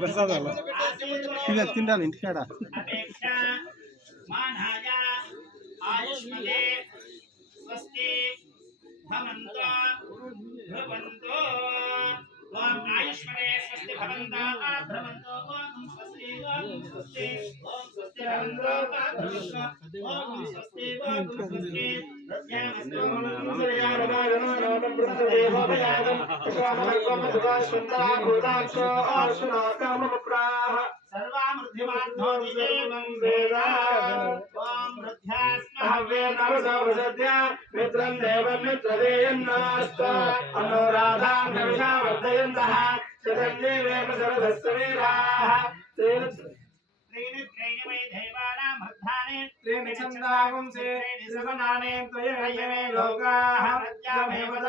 ప్రసాదాలు తింటాను ఇంటికాడ स्वस्ति भवन्तो भवन्तो ओम आयुष्मते स्वस्ति भवन्तो भवन्तो ओम स्वस्ति स्वस्ति ओम स्वस्ति भवन्तो भवन्तो ओम स्वस्ति स्वस्ति प्रत्यामस्तु सूर्यावदानों ब्रह्मदेवो भयागं स्वामर्गं सुभाषुन्दरा भूताक्षो अर्षणा काममुक्राः सर्वामृद्धिमान्धो विदेवं वेदा ओम मृध्यास्मः वेदावसद्या मित्रं देवं मित्रदेयन्नास्त अनुराधां कविषा वर्धयन्तः शतञ्जीवेम सरदस्सवीराः त्रीणि वै देवानां मध्यानि त्रीणि छन्दागुंसे त्रीणि सवनानि त्रयमेव लोकाः प्रत्यामेव